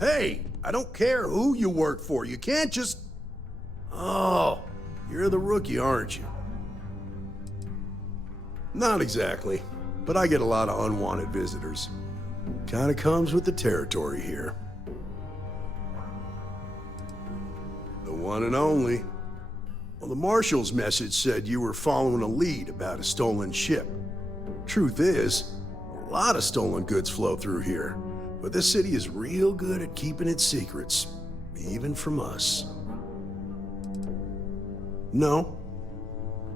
Hey, I don't care who you work for. You can't just... Oh, you're the rookie, aren't you? Not exactly, but I get a lot of unwanted visitors. Kinda comes with the territory here. The one and only. Well, the Marshal's message said you were following a lead about a stolen ship. Truth is, a lot of stolen goods flow through here, but this city is real good at keeping its secrets, even from us. No,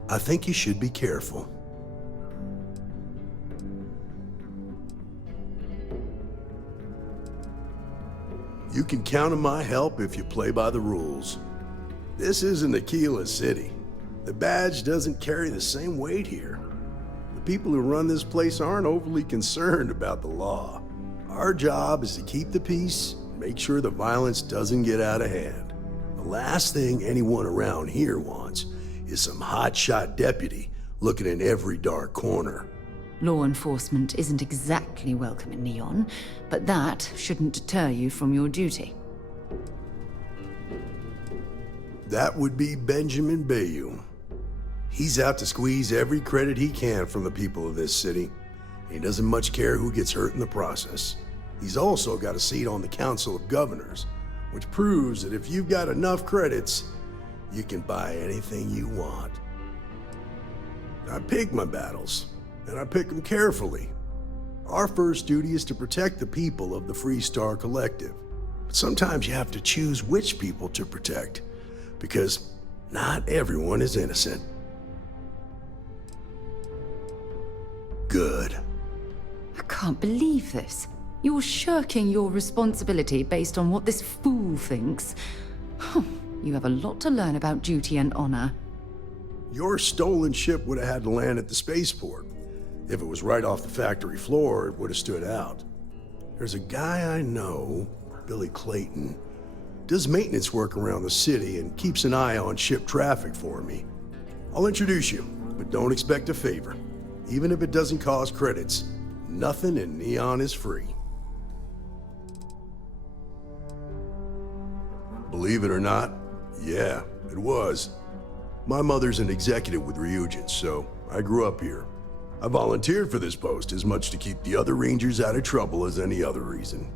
I think you should be careful. You can count on my help if you play by the rules. This isn't Aquila City. The badge doesn't carry the same weight here. The people who run this place aren't overly concerned about the law. Our job is to keep the peace and make sure the violence doesn't get out of hand. The last thing anyone around here wants is some hotshot deputy looking in every dark corner. Law enforcement isn't exactly welcome in Neon, but that shouldn't deter you from your duty. That would be Benjamin Bayou. He's out to squeeze every credit he can from the people of this city. He doesn't much care who gets hurt in the process. He's also got a seat on the Council of Governors, which proves that if you've got enough credits, you can buy anything you want. I pick my battles, and I pick them carefully. Our first duty is to protect the people of the Freestar Collective. But sometimes you have to choose which people to protect, because not everyone is innocent. Good. I can't believe this. You're shirking your responsibility based on what this fool thinks. You have a lot to learn about duty and honor. Your stolen ship would have had to land at the spaceport. If it was right off the factory floor, it would have stood out. There's a guy I know, Billy Clayton, does maintenance work around the city and keeps an eye on ship traffic for me. I'll introduce you, but don't expect a favor. Even if it doesn't cost credits, nothing in Neon is free. Believe it or not, yeah, it was. My mother's an executive with Ryujin, so I grew up here. I volunteered for this post as much to keep the other Rangers out of trouble as any other reason.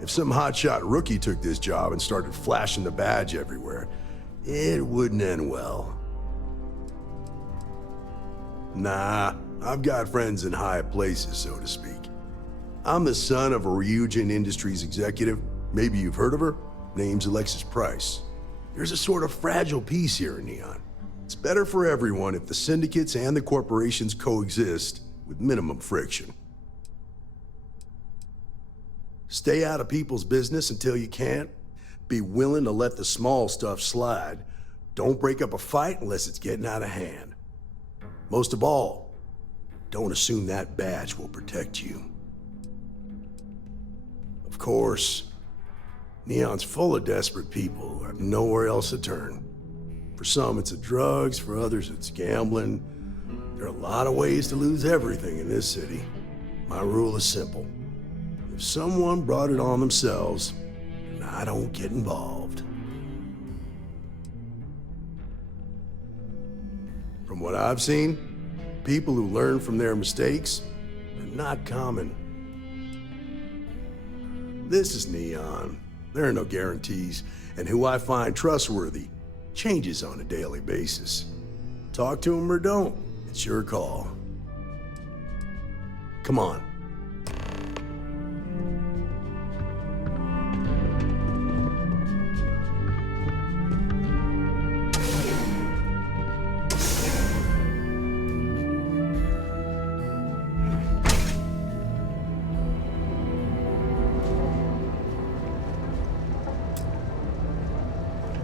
If some hotshot rookie took this job and started flashing the badge everywhere, it wouldn't end well. Nah, I've got friends in high places, so to speak. I'm the son of a Ryujin Industries executive. Maybe you've heard of her? Name's Alexis Price. There's a sort of fragile peace here in Neon. It's better for everyone if the syndicates and the corporations coexist with minimum friction. Stay out of people's business until you can't. Be willing to let the small stuff slide. Don't break up a fight unless it's getting out of hand. Most of all, don't assume that badge will protect you. Of course, Neon's full of desperate people who have nowhere else to turn. For some, it's the drugs. For others, it's gambling. There are a lot of ways to lose everything in this city. My rule is simple. If someone brought it on themselves, then I don't get involved. From what I've seen, people who learn from their mistakes are not common. This is Neon. There are no guarantees, and who I find trustworthy changes on a daily basis. Talk to them or don't, it's your call. Come on.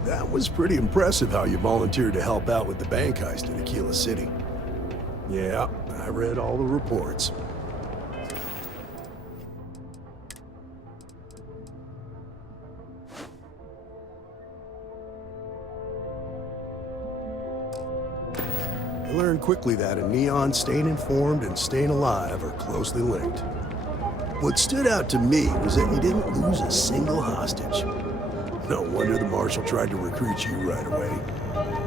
That was pretty impressive how you volunteered to help out with the bank heist in Aquila City. Yeah, I read all the reports. I learned quickly that in Neon, staying informed and staying alive are closely linked. What stood out to me was that you didn't lose a single hostage. No wonder the Marshal tried to recruit you right away.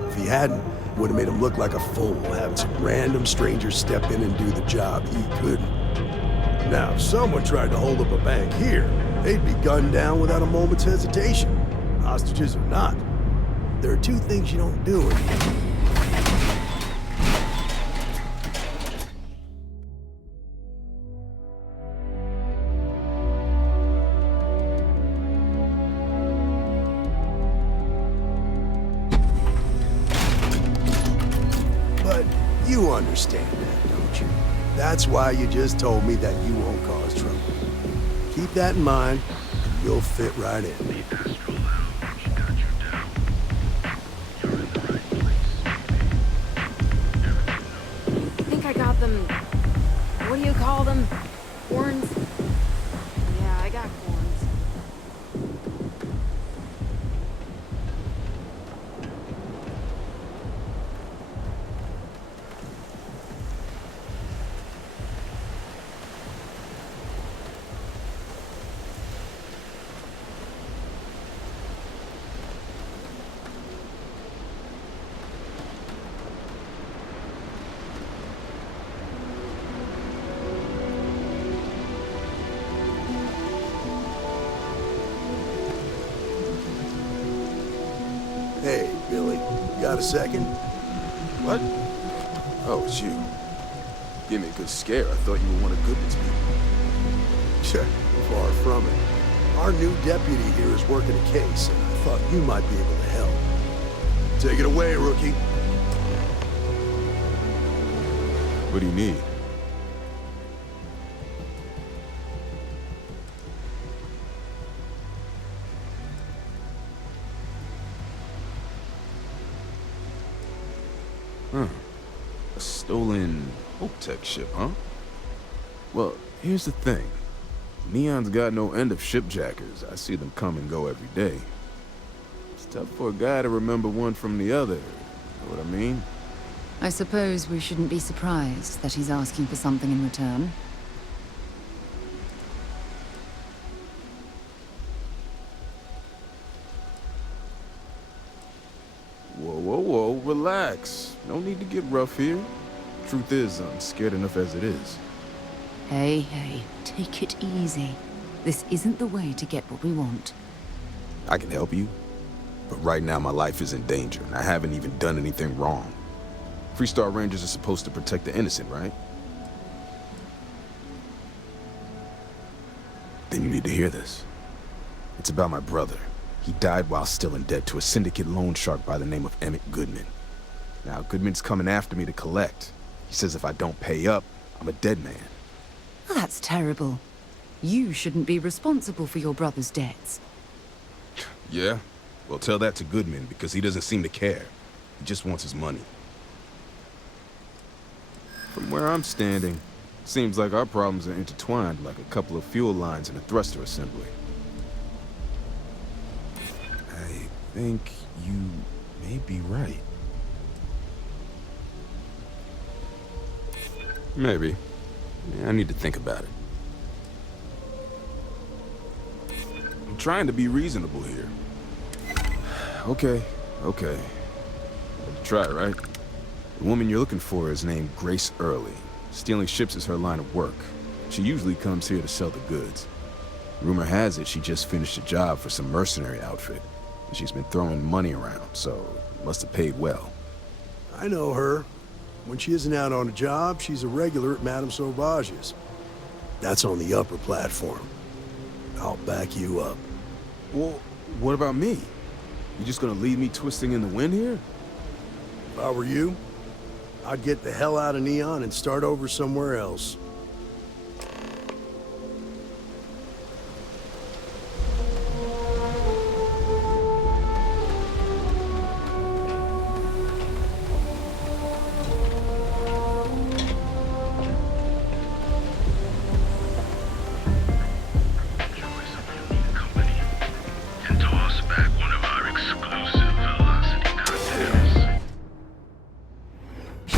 If he hadn't, it would have made him look like a fool, having some random stranger step in and do the job he couldn't. Now, if someone tried to hold up a bank here, they'd be gunned down without a moment's hesitation. Hostages or not. There are two things you don't do anymore. You understand that, don't you? That's why you just told me that you won't cause trouble. Keep that in mind, and you'll fit right in. The Astral Lounge got you down. You're in the right place. I think I got them. What do you call them? Horns? Yeah, I got horns. Hey, Billy, got a second? What? Oh, it's you. Give me a good scare. I thought you were one of Goodman's people. Sure, far from it. Our new deputy here is working a case, and I thought you might be able to help. Take it away, rookie. What do you need? A stolen Tech ship, huh? Well, here's the thing. Neon's got no end of shipjackers. I see them come and go every day. It's tough for a guy to remember one from the other. Know what I mean? I suppose we shouldn't be surprised that he's asking for something in return. Whoa, relax. No need to get rough here. Truth is, I'm scared enough as it is. Hey, take it easy. This isn't the way to get what we want. I can help you, but right now my life is in danger, and I haven't even done anything wrong. Freestar Rangers are supposed to protect the innocent, right? Then you need to hear this. It's about my brother. He died while still in debt to a syndicate loan shark by the name of Emmett Goodman. Now, Goodman's coming after me to collect. He says if I don't pay up, I'm a dead man. That's terrible. You shouldn't be responsible for your brother's debts. Yeah? Well, tell that to Goodman, because he doesn't seem to care. He just wants his money. From where I'm standing, it seems like our problems are intertwined like a couple of fuel lines in a thruster assembly. I think you may be right. Maybe. Yeah, I need to think about it. I'm trying to be reasonable here. Okay. Let you try, right? The woman you're looking for is named Grace Early. Stealing ships is her line of work. She usually comes here to sell the goods. Rumor has it she just finished a job for some mercenary outfit. And she's been throwing money around, so it must have paid well. I know her. When she isn't out on a job, she's a regular at Madame Sauvage's. That's on the upper platform. I'll back you up. Well, what about me? You just gonna leave me twisting in the wind here? If I were you, I'd get the hell out of Neon and start over somewhere else.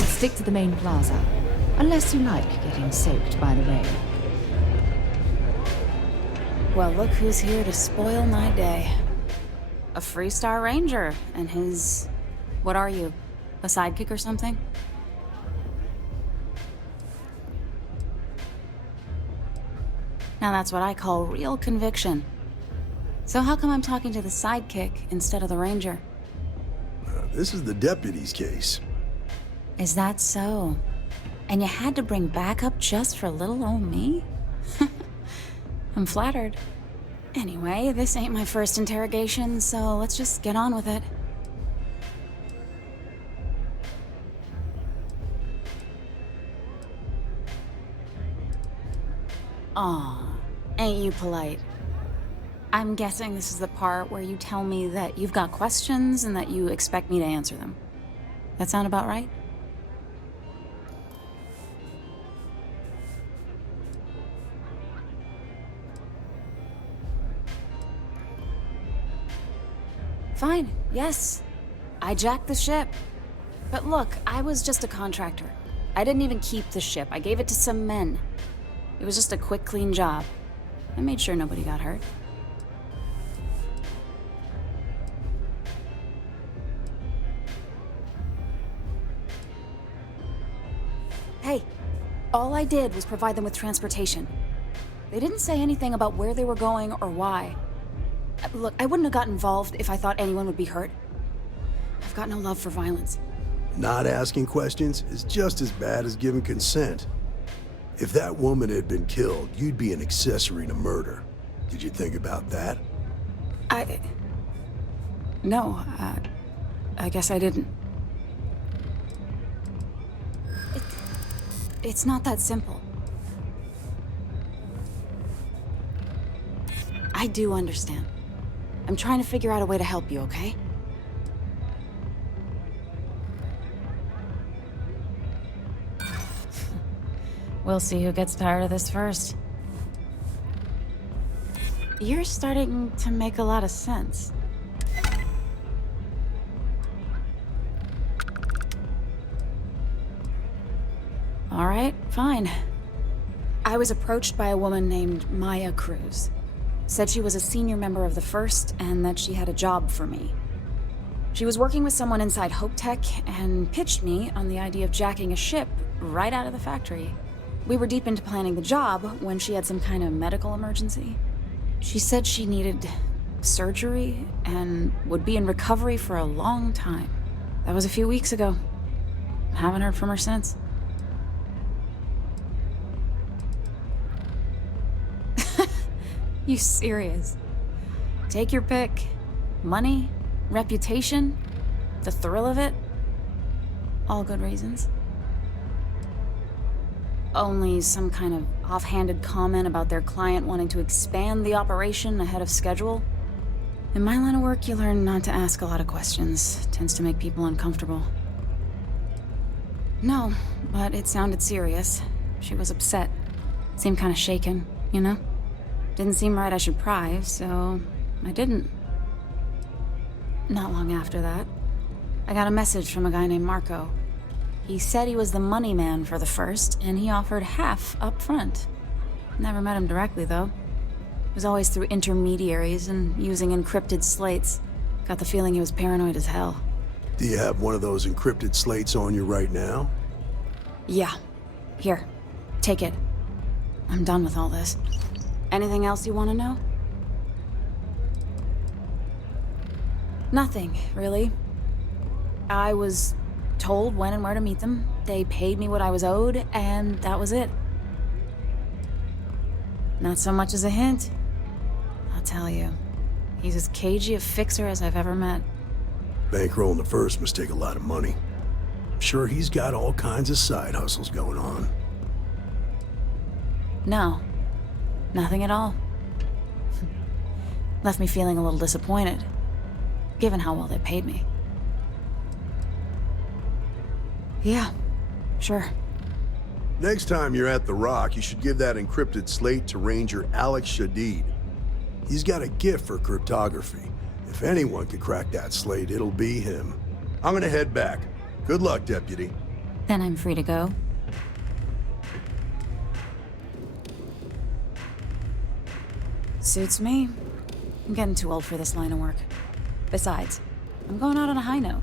Stick to the main plaza, unless you like getting soaked by the rain. Well, look who's here to spoil my day. A Freestar Ranger and his... What are you? A sidekick or something? Now that's what I call real conviction. So how come I'm talking to the sidekick instead of the ranger? This is the deputy's case. Is that so? And you had to bring backup just for little old me? I'm flattered. Anyway, this ain't my first interrogation, so let's just get on with it. Aw, ain't you polite? I'm guessing this is the part where you tell me that you've got questions and that you expect me to answer them. That sound about right? Fine, yes. I jacked the ship. But look, I was just a contractor. I didn't even keep the ship. I gave it to some men. It was just a quick, clean job. I made sure nobody got hurt. Hey, all I did was provide them with transportation. They didn't say anything about where they were going or why. Look, I wouldn't have got involved if I thought anyone would be hurt. I've got no love for violence. Not asking questions is just as bad as giving consent. If that woman had been killed, you'd be an accessory to murder. Did you think about that? No, I guess I didn't. It's not that simple. I do understand. I'm trying to figure out a way to help you, okay? We'll see who gets tired of this first. You're starting to make a lot of sense. All right, fine. I was approached by a woman named Maya Cruz. Said she was a senior member of the First and that she had a job for me. She was working with someone inside Hope Tech and pitched me on the idea of jacking a ship right out of the factory. We were deep into planning the job when she had some kind of medical emergency. She said she needed surgery and would be in recovery for a long time. That was a few weeks ago. Haven't heard from her since. You serious? Take your pick. Money, reputation, the thrill of it. All good reasons. Only some kind of offhanded comment about their client wanting to expand the operation ahead of schedule. In my line of work, you learn not to ask a lot of questions. Tends to make people uncomfortable. No, but it sounded serious. She was upset. Seemed kind of shaken, you know? Didn't seem right I should pry, so I didn't. Not long after that, I got a message from a guy named Marco. He said he was the money man for the First, and he offered half up front. Never met him directly, though. It was always through intermediaries and using encrypted slates. Got the feeling he was paranoid as hell. Do you have one of those encrypted slates on you right now? Yeah. Here. Take it. I'm done with all this. Anything else you want to know? Nothing, really. I was told when and where to meet them. They paid me what I was owed, and that was it. Not so much as a hint. I'll tell you. He's as cagey a fixer as I've ever met. Bankrolling the First must take a lot of money. I'm sure he's got all kinds of side hustles going on. No. Nothing at all. Left me feeling a little disappointed, given how well they paid me. Yeah, sure. Next time you're at the Rock, you should give that encrypted slate to Ranger Alex Shadid. He's got a gift for cryptography. If anyone could crack that slate, it'll be him. I'm gonna head back. Good luck, Deputy. Then I'm free to go. Suits me. I'm getting too old for this line of work. Besides, I'm going out on a high note.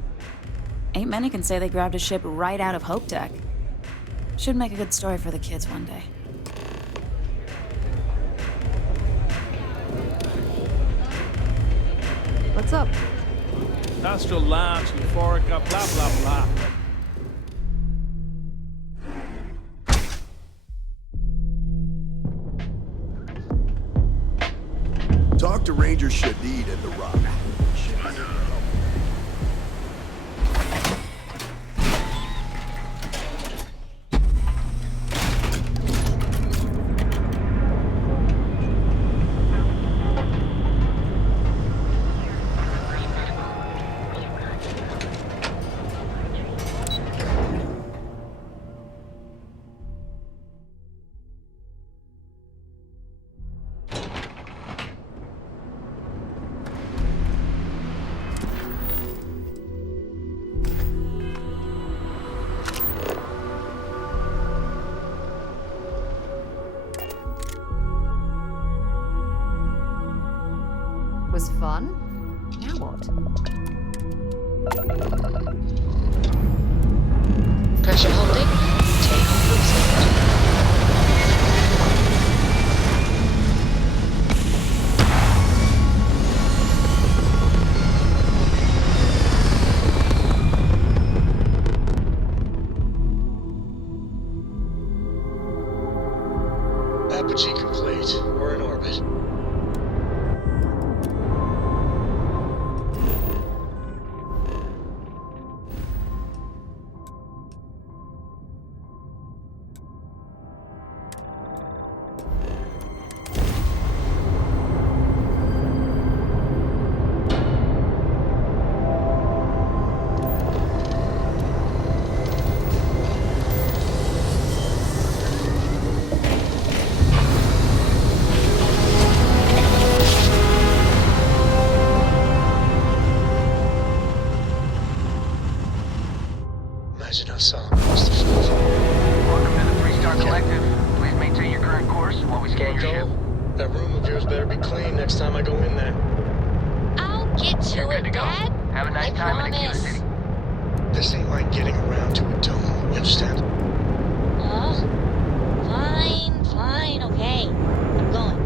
Ain't many can say they grabbed a ship right out of Hope Deck. Should make a good story for the kids one day. What's up? Industrial lounge, euphorica, blah, blah, blah. Talk to Ranger Shadid at the Rock. Was fun? Now what? Pressure holding. Take cruising. Apogee complete. We're in orbit. Imagine how solemn it must have felt. Welcome to the 3-Star Collective. Please maintain your current course while we scan your ship. That room of yours better be clean next time I go in there. I'll get to You're good it, to go. Dad. Have a nice I time in the Q promise. City. This ain't like getting around to a dome, you understand? Fine, okay. I'm going.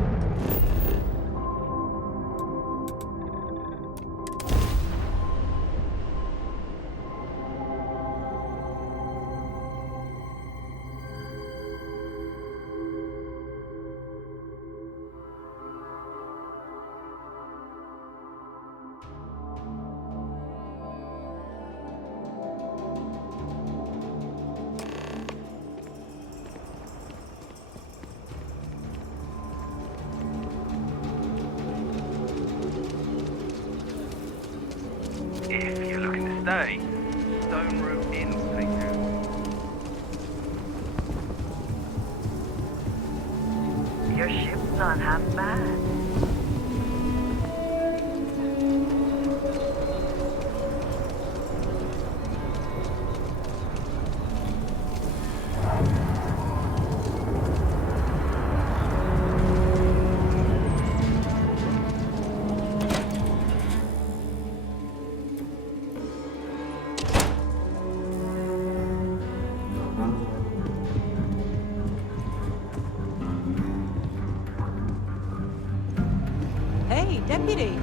If you're looking to stay, Stone Root Inn will take you. Your ship's not half bad. Hey, deputy.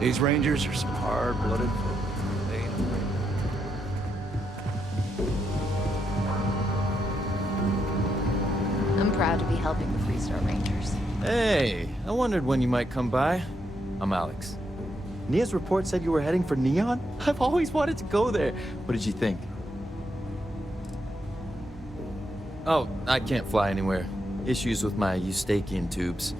These Rangers are some hard-blooded folk. They ain't afraid. I'm proud to be helping the 3-Star Rangers. Hey, I wondered when you might come by. I'm Alex. Nia's report said you were heading for Neon? I've always wanted to go there. What did you think? Oh, I can't fly anywhere. Issues with my Eustachian tubes.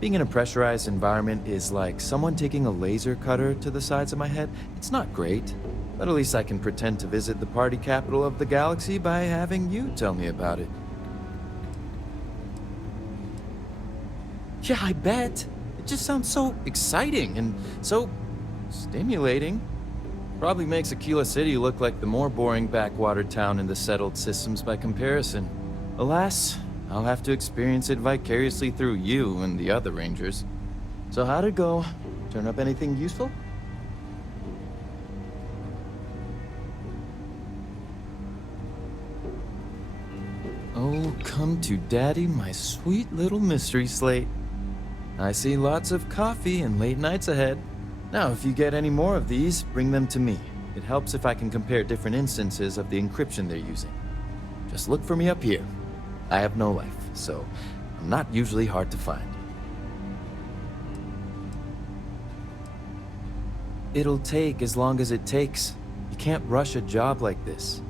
Being in a pressurized environment is like someone taking a laser cutter to the sides of my head. It's not great, but at least I can pretend to visit the party capital of the galaxy by having you tell me about it. Yeah, I bet. It just sounds so exciting and so stimulating. Probably makes Aquila City look like the more boring backwater town in the settled systems by comparison. Alas, I'll have to experience it vicariously through you and the other Rangers. So how'd it go? Turn up anything useful? Oh, come to Daddy, my sweet little mystery slate. I see lots of coffee and late nights ahead. Now, if you get any more of these, bring them to me. It helps if I can compare different instances of the encryption they're using. Just look for me up here. I have no life, so I'm not usually hard to find. It'll take as long as it takes. You can't rush a job like this.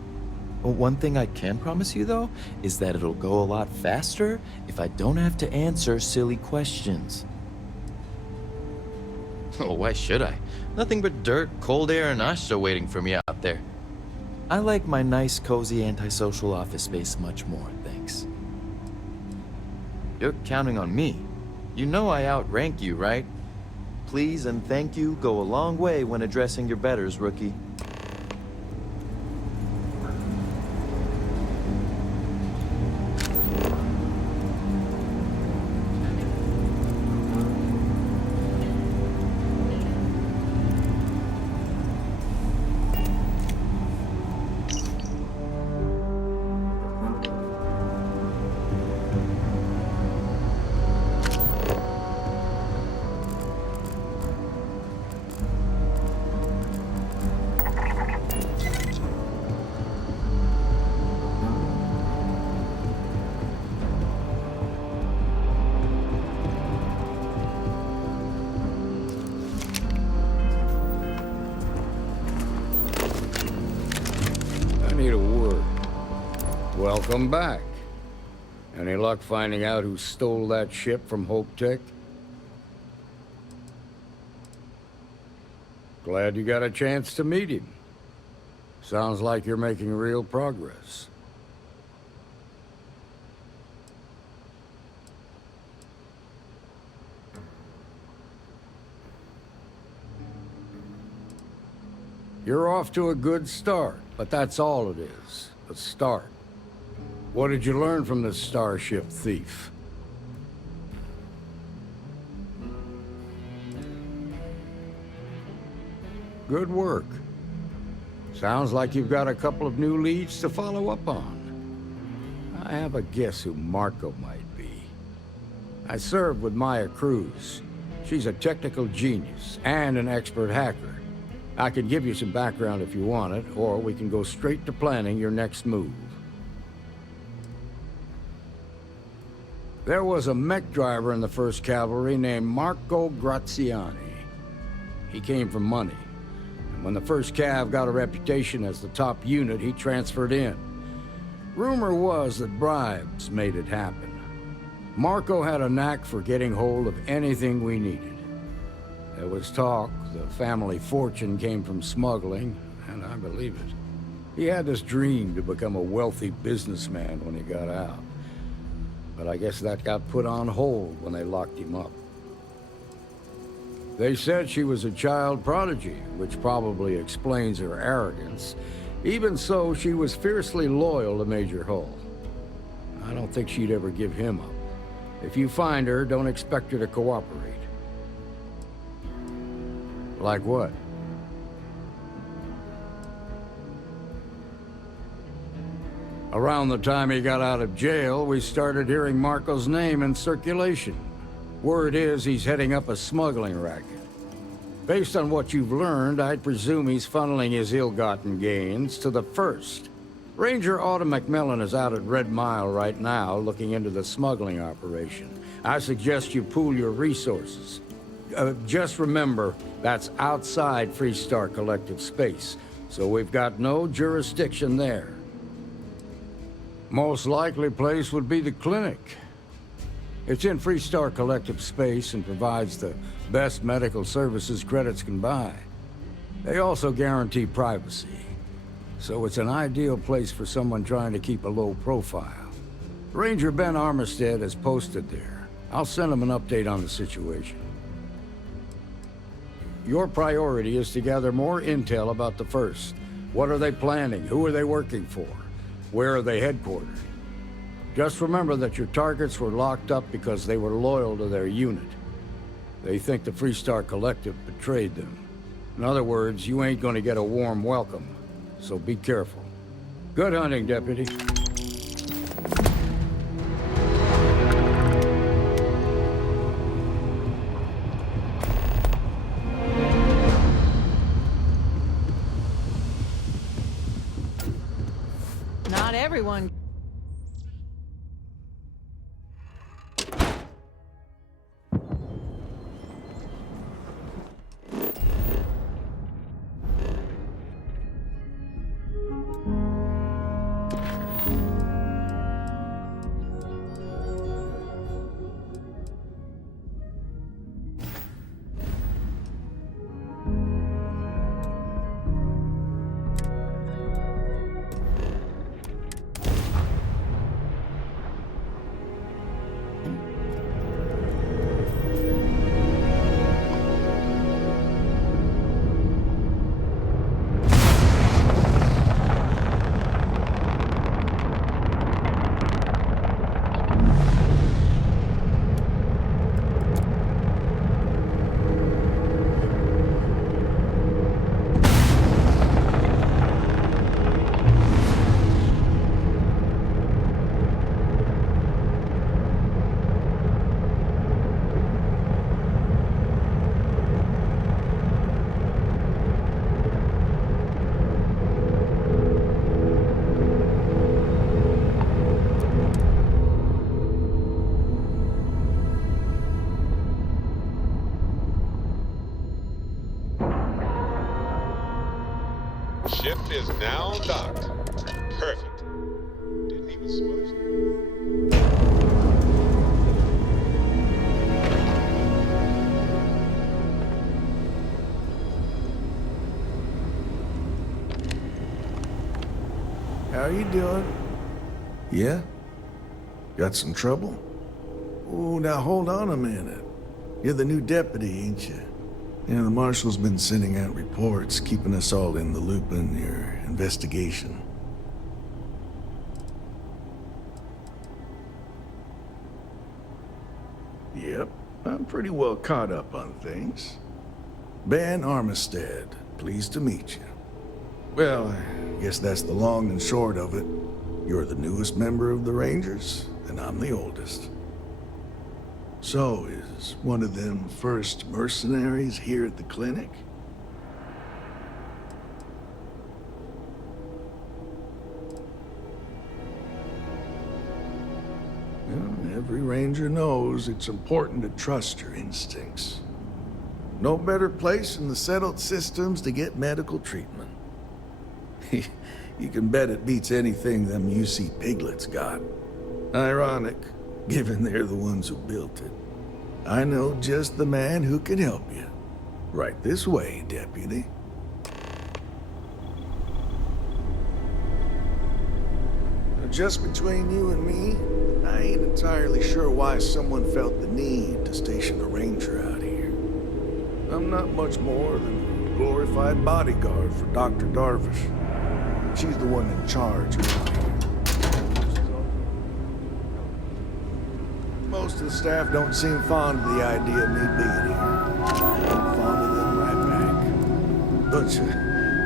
Well, one thing I can promise you, though, is that it'll go a lot faster if I don't have to answer silly questions. Oh, why should I? Nothing but dirt, cold air, and Asha waiting for me out there. I like my nice, cozy, antisocial office space much more, thanks. You're counting on me. You know I outrank you, right? Please and thank you go a long way when addressing your betters, rookie. Welcome back. Any luck finding out who stole that ship from Hope Tech? Glad you got a chance to meet him. Sounds like you're making real progress. You're off to a good start, but that's all it is, a start. What did you learn from this starship thief? Good work. Sounds like you've got a couple of new leads to follow up on. I have a guess who Marco might be. I served with Maya Cruz. She's a technical genius and an expert hacker. I can give you some background if you want it, or we can go straight to planning your next move. There was a mech driver in the 1st Cavalry named Marco Graziani. He came from money. And when the 1st Cav got a reputation as the top unit, he transferred in. Rumor was that bribes made it happen. Marco had a knack for getting hold of anything we needed. There was talk the family fortune came from smuggling, and I believe it. He had this dream to become a wealthy businessman when he got out. But I guess that got put on hold when they locked him up. They said she was a child prodigy, which probably explains her arrogance. Even so, she was fiercely loyal to Major Hull. I don't think she'd ever give him up. If you find her, don't expect her to cooperate. Like what? Around the time he got out of jail, we started hearing Marco's name in circulation. Word is he's heading up a smuggling racket. Based on what you've learned, I'd presume he's funneling his ill-gotten gains to the 1st. Ranger Autumn McMillan is out at Red Mile right now, looking into the smuggling operation. I suggest you pool your resources. Just remember, that's outside Freestar Collective space, so we've got no jurisdiction there. Most likely place would be the clinic. It's in Freestar Collective space and provides the best medical services credits can buy. They also guarantee privacy, so it's an ideal place for someone trying to keep a low profile. Ranger Ben Armistead is posted there. I'll send him an update on the situation. Your priority is to gather more intel about the 1st. What are they planning? Who are they working for? Where are they headquartered? Just remember that your targets were locked up because they were loyal to their unit. They think the Freestar Collective betrayed them. In other words, you ain't gonna get a warm welcome, so be careful. Good hunting, Deputy. Not everyone. Ship is now docked. Perfect. Didn't even smudge How you doing? Yeah? Got some trouble? Oh, now hold on a minute. You're the new deputy, ain't you? Yeah, the marshal's been sending out reports, keeping us all in the loop in your investigation. Yep, I'm pretty well caught up on things. Ben Armistead, pleased to meet you. Well, I guess that's the long and short of it. You're the newest member of the Rangers, and I'm the oldest. So, is one of them first mercenaries here at the clinic? Well, every ranger knows it's important to trust your instincts. No better place in the settled systems to get medical treatment. You can bet it beats anything them UC piglets got. Ironic, given they're the ones who built it. I know just the man who can help you. Right this way, Deputy. Just between you and me, I ain't entirely sure why someone felt the need to station a ranger out here. I'm not much more than a glorified bodyguard for Dr. Darvish. She's the one in charge around here. Most of the staff don't seem fond of the idea of me being here. I ain't fond of them right back. Bunch of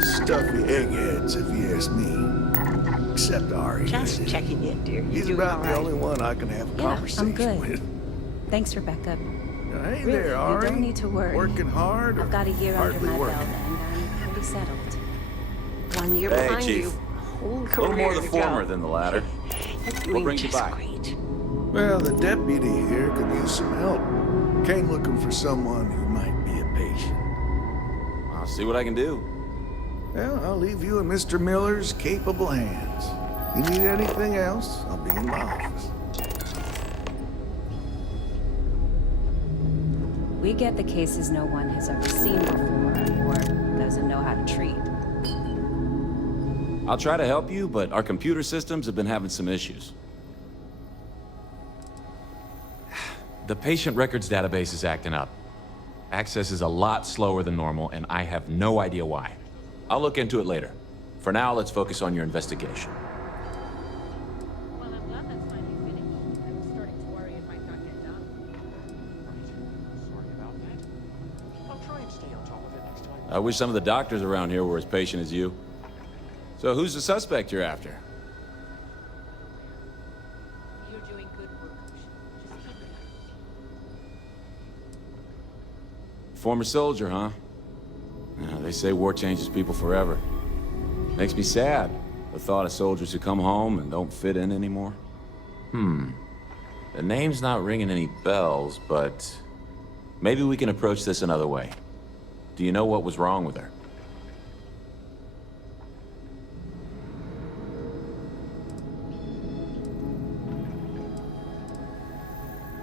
stuffy eggheads, if you ask me. Except Ari. Just checking in, dear. He's about the only one I can have a conversation I'm good. with. Thanks, Rebecca. Hey Really, there, Ari. you don't need to worry. Working hard? I've got a year under hardly my working? belt, and I'm pretty settled. 1 year Hey, behind Chief. you. Whole A little more the career to former go. than the latter. You're What doing brings you just by? great. Well, the deputy here could use some help. Came looking for someone who might be a patient. I'll see what I can do. Well, I'll leave you in Mr. Miller's capable hands. You need anything else, I'll be in my office. We get the cases no one has ever seen before, or doesn't know how to treat. I'll try to help you, but our computer systems have been having some issues. The patient records database is acting up. Access is a lot slower than normal, and I have no idea why. I'll look into it later. For now, let's focus on your investigation. Well, I'm glad that's finally I wish some of the doctors around here were as patient as you. So who's the suspect you're after? You're doing good work. Just keep it up. Former soldier, huh? Yeah, they say war changes people forever. Makes me sad, the thought of soldiers who come home and don't fit in anymore. The name's not ringing any bells, but maybe we can approach this another way. Do you know what was wrong with her?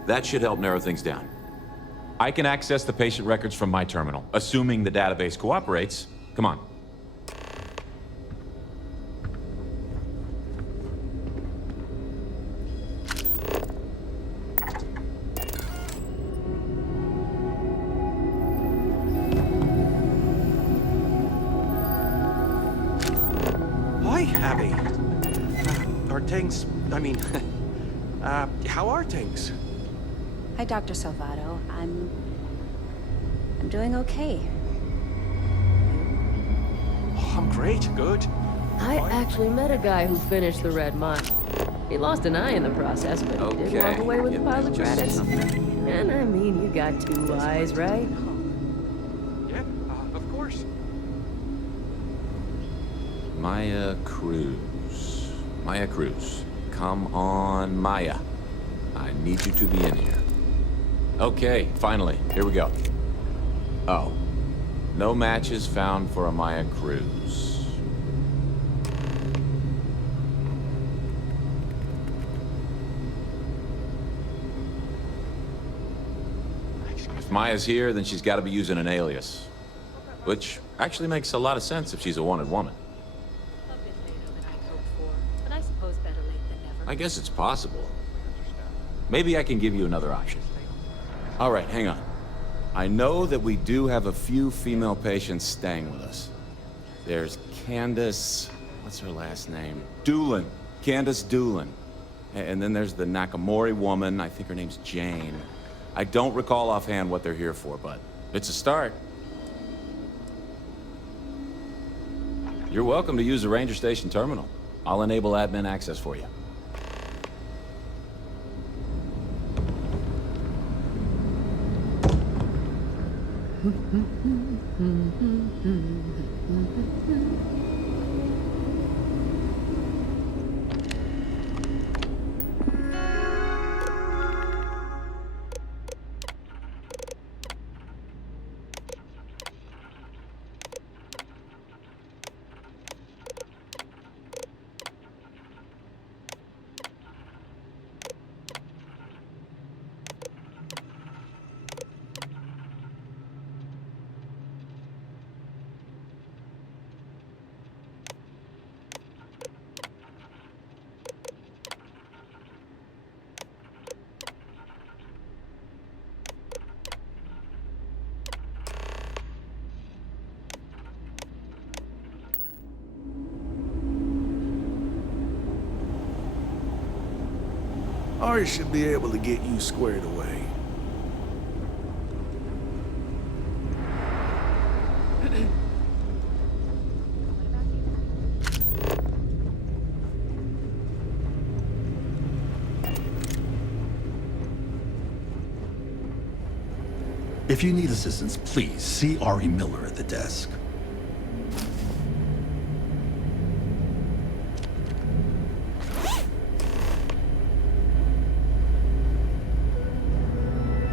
That should help narrow things down. I can access the patient records from my terminal, assuming the database cooperates. Come on. Hi, Abby. Are things... I mean... how are things? Hi, Dr. Salvato. I'm doing okay. Oh, I'm great, good. I actually met a guy who finished the Red Mine. He lost an eye in the process, but he did walk away with a pile of credits. And I mean, you got 2 eyes, right? Yeah, of course. Maya Cruz. Maya Cruz. Come on, Maya. I need you to be in here. Okay, finally. Here we go. Oh. No matches found for a Maya Cruz. If Maya's here, then she's got to be using an alias. Which actually makes a lot of sense if she's a wanted woman. But I suppose better late than never. I guess it's possible. Maybe I can give you another option. All right, hang on. I know that we do have a few female patients staying with us. There's Candace... what's her last name? Doolin. Candace Doolin. And then there's the Nakamori woman. I think her name's Jane. I don't recall offhand what they're here for, but it's a start. You're welcome to use the Ranger Station terminal. I'll enable admin access for you. Ari should be able to get you squared away. If you need assistance, please see Ari Miller at the desk.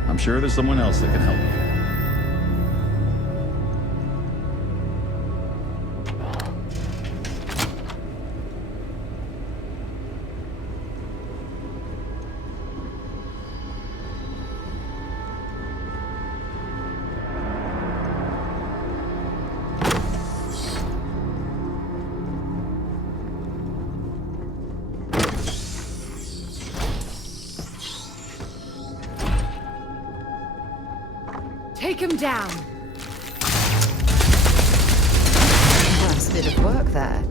I'm sure there's someone else that can help you. Take him down! Nice bit of work there.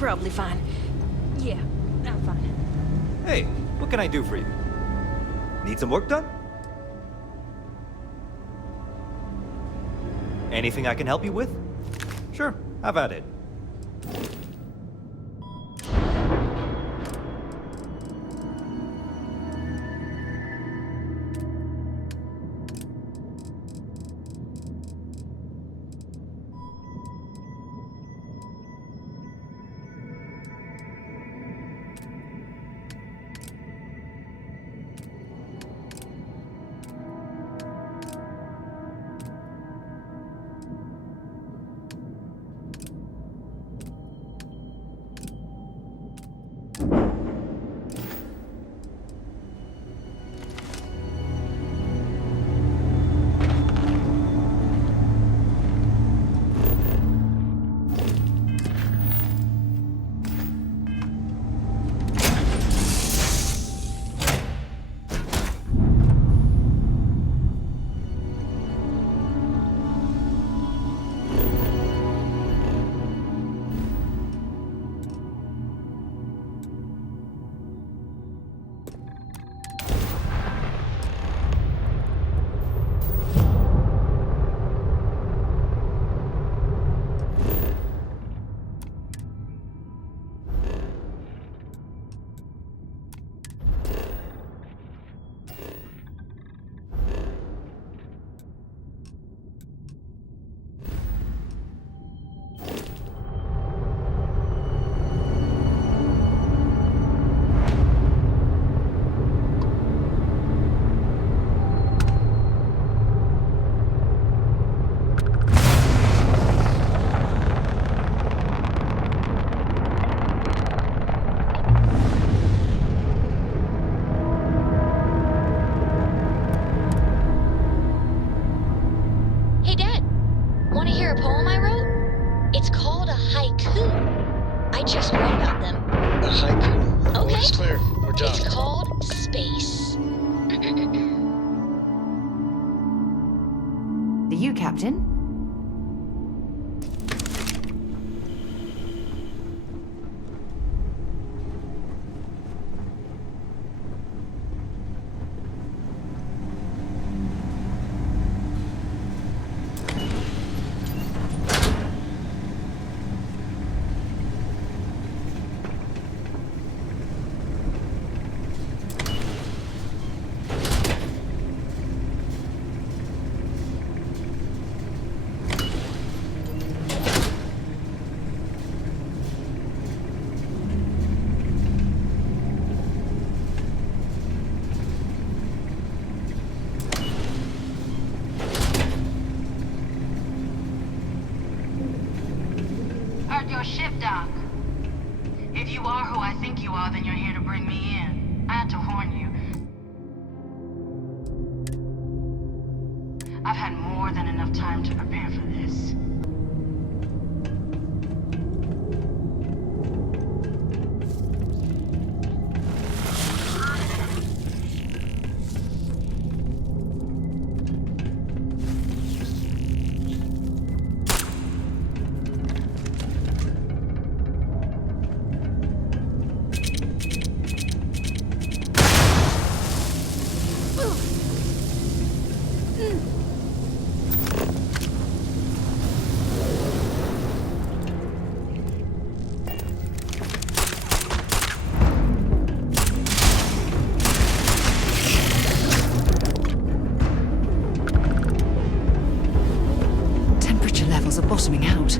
probably fine. Yeah, I'm fine. Hey, what can I do for you? Need some work done? Anything I can help you with? Sure, have at it. Hey, Dad. Want to hear a poem I wrote? It's called a haiku. I just wrote about them. A haiku. Okay. It's clear. We're done. It's called Space. The you, Captain? Your ship, Doc. If you are who I think you are, then you're here to bring me in. I had to warn you. I've had more than enough time to prepare for this. Bottoming out.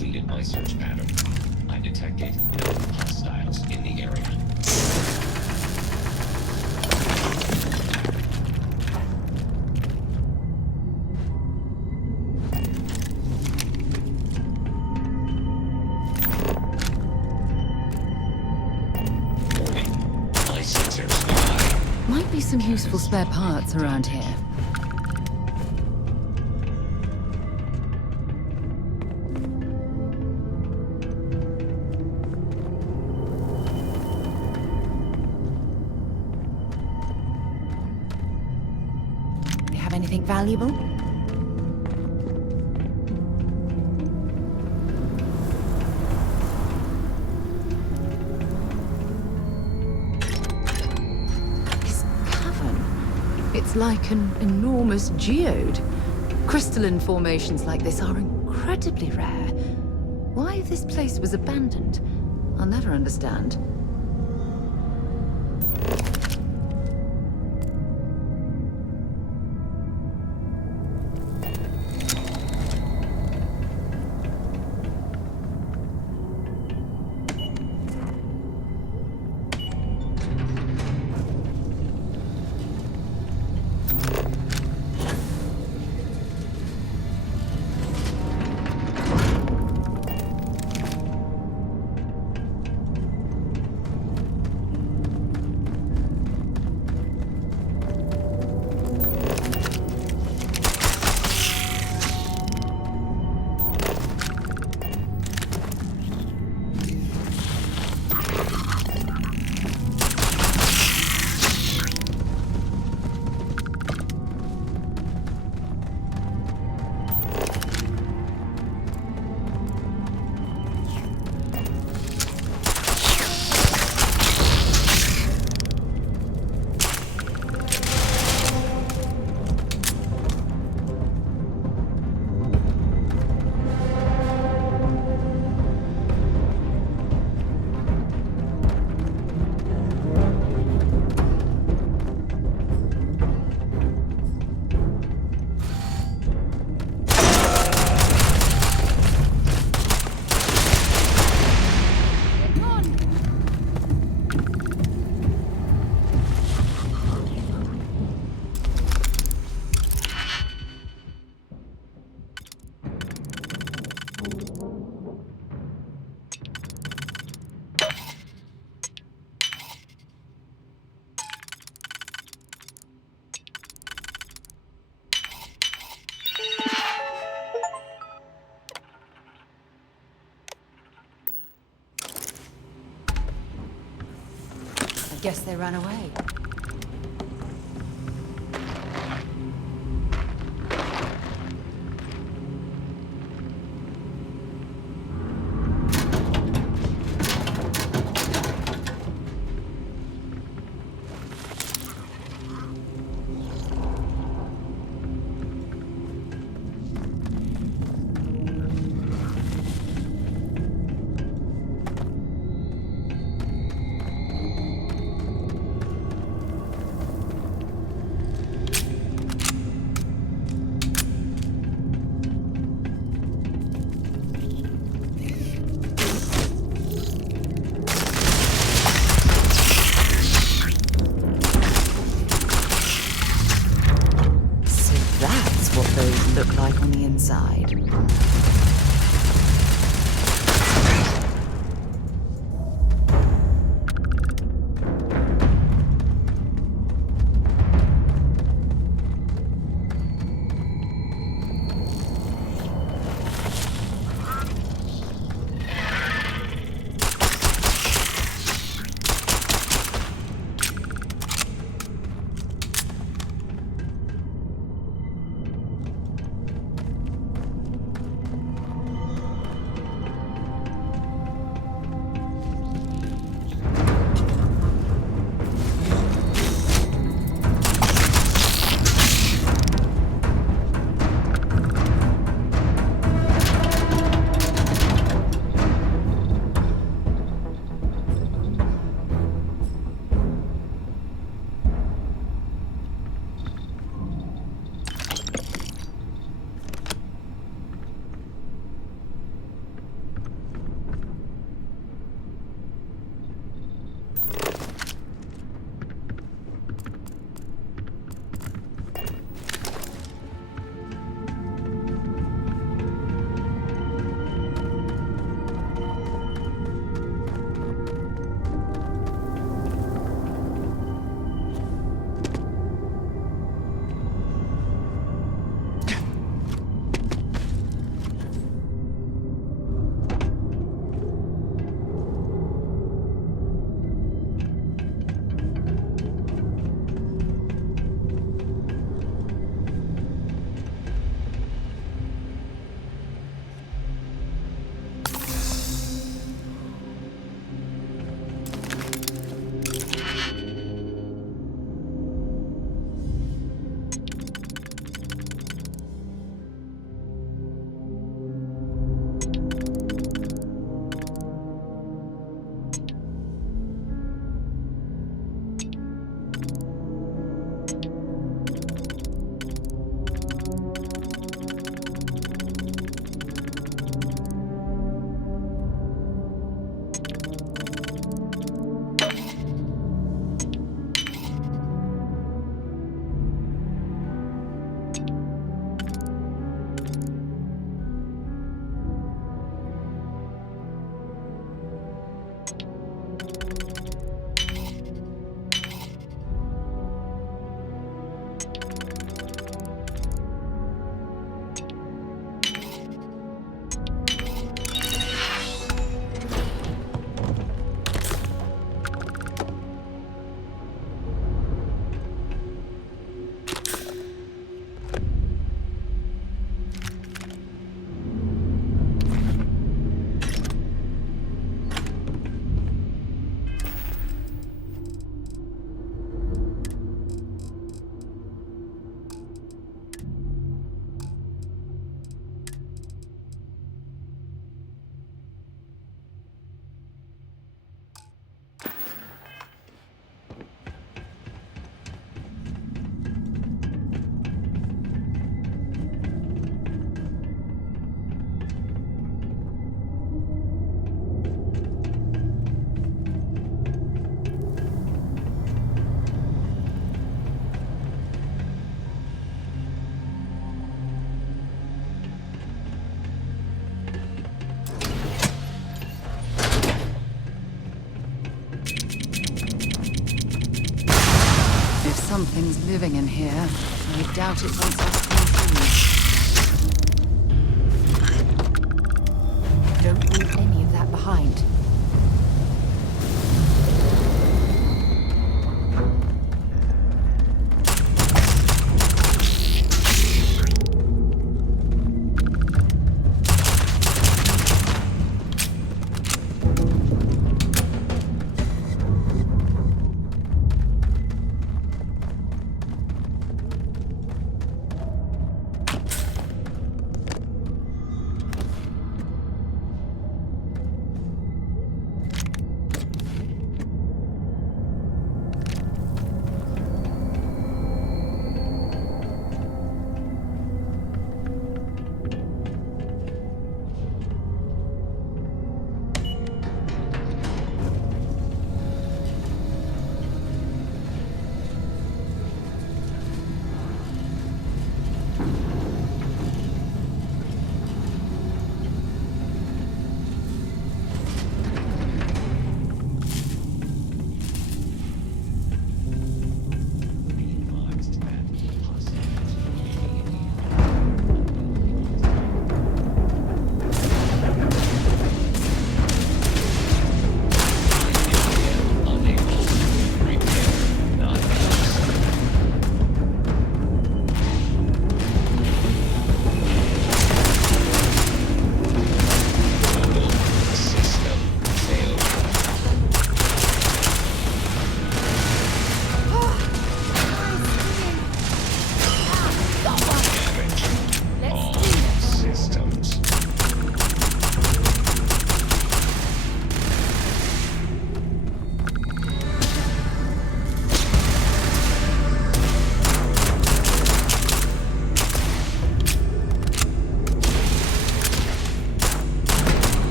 completed my search pattern. I detected no hostiles in the area. My sensors. Might be some useful spare parts around here. Anything valuable? This cavern. It's like an enormous geode. Crystalline formations like this are incredibly rare. Why this place was abandoned, I'll never understand. Guess they ran away. Something's living in here. I doubt it wants us to intrude. Don't leave any of that behind.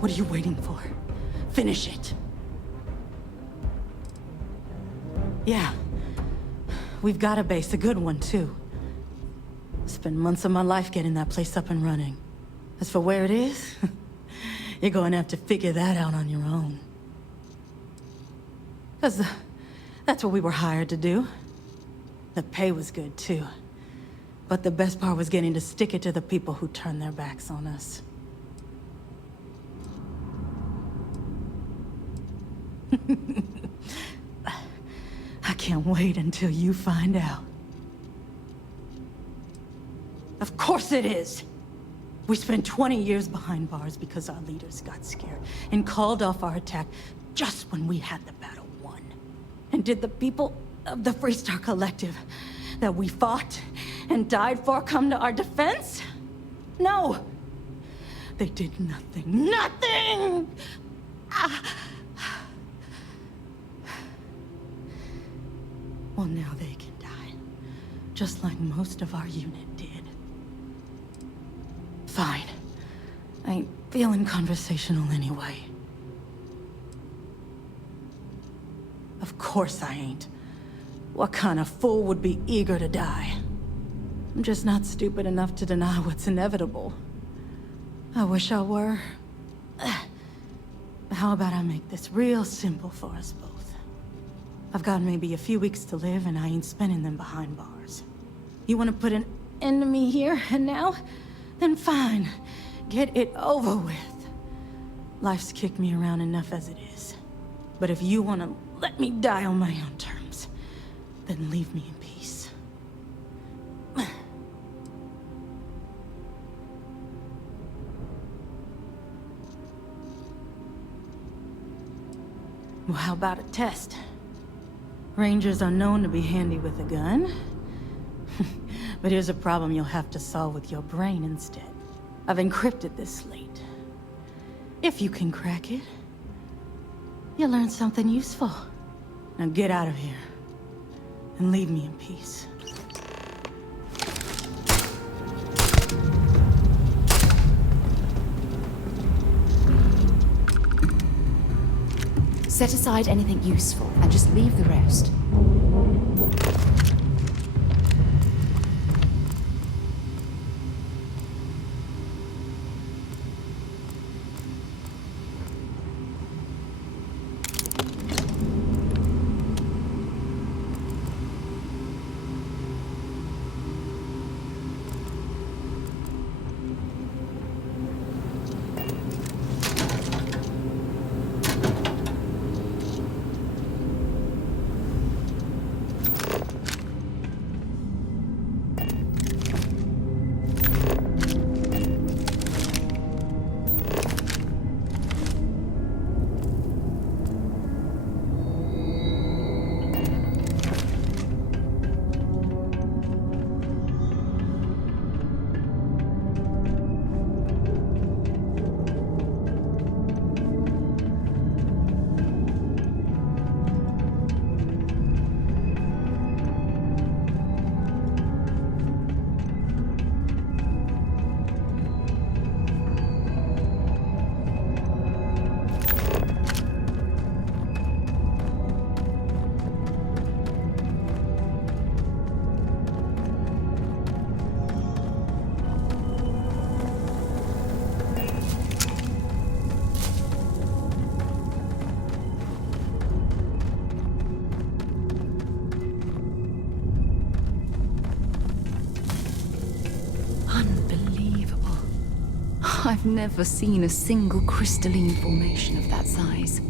What are you waiting for? Finish it. Yeah. We've got a base, a good one, too. Spent months of my life getting that place up and running. As for where it is, you're going to have to figure that out on your own. Because that's what we were hired to do. The pay was good, too. But the best part was getting to stick it to the people who turned their backs on us. I can't wait until you find out. Of course it is! We spent 20 years behind bars because our leaders got scared and called off our attack just when we had the battle won. And did the people of the Freestar Collective that we fought and died for come to our defense? No. They did nothing. Nothing! Well, now they can die. Just like most of our unit did. Fine. I ain't feeling conversational anyway. Of course I ain't. What kind of fool would be eager to die? I'm just not stupid enough to deny what's inevitable. I wish I were. How about I make this real simple for us both? I've got maybe a few weeks to live, and I ain't spending them behind bars. You want to put an end to me here and now? Then fine. Get it over with. Life's kicked me around enough as it is. But if you want to let me die on my own terms, then leave me in peace. Well, how about a test? Rangers are known to be handy with a gun. But here's a problem you'll have to solve with your brain instead. I've encrypted this slate. If you can crack it, you'll learn something useful. Now get out of here, and leave me in peace. Set aside anything useful, and just leave the rest. I've never seen a single crystalline formation of that size.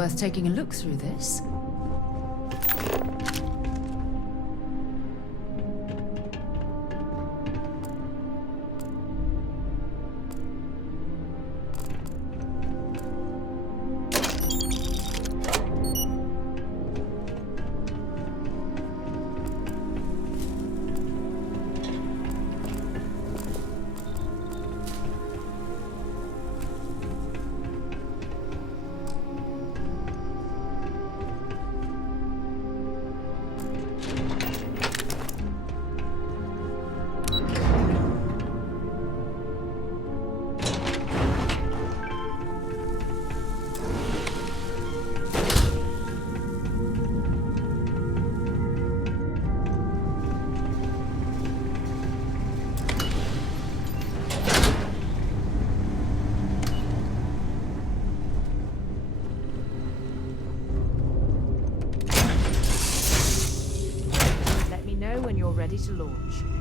worth taking a look through this. Let me know when you're ready to launch.